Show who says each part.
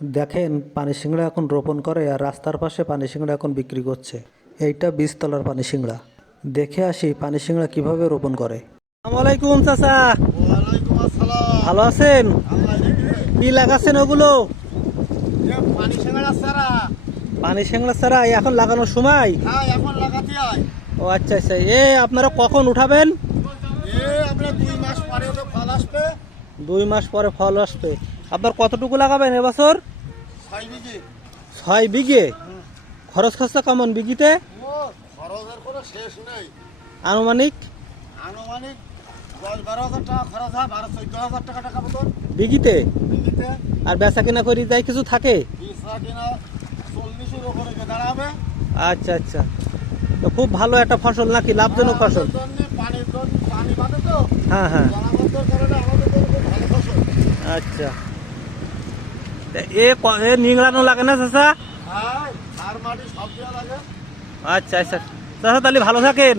Speaker 1: দেখেন পানি সিংড়া এখন রোপণ করে আর রাস্তার পাশে পানি সিংড়া এখন বিক্রি করছে। এইটা বীজতলার পানি সিংড়া। দেখে আসি পানি সিংড়া কীভাবে রোপণ করে। আসসালামাইকুম চাচা। ভালো আছেন? কি লাগাচ্ছেন ওগুলো?
Speaker 2: পানি
Speaker 1: সিংড়া ছাড়া। এখন লাগানোর সময়?
Speaker 2: হ্যাঁ
Speaker 1: ও আচ্ছা আচ্ছা। এ আপনারা কখন উঠাবেন?
Speaker 2: দুই মাস পরে ফল আসবে।
Speaker 1: আপনার কতটুকু লাগাবেন এবছর?
Speaker 2: ছয় বিঘে।
Speaker 1: খরচ খরচা কেমন বিঘিতে?
Speaker 2: ও খরচের কোনো শেষ নেই।
Speaker 1: আনুমানিক?
Speaker 2: আনুমানিক
Speaker 1: বিঘিতে? আর বেচা কিনা করি যাই কিছু থাকে? আচ্ছা আচ্ছা। তো খুব ভালো একটা ফসল নাকি লাভজনক ফসল। হ্যাঁ হ্যাঁ। আচ্ছা। এ এ নিংড়ানো লাগে না চাচা?
Speaker 2: হ্যাঁ
Speaker 1: আচ্ছা আচ্ছা। চাচা তাহলে ভালো থাকেন।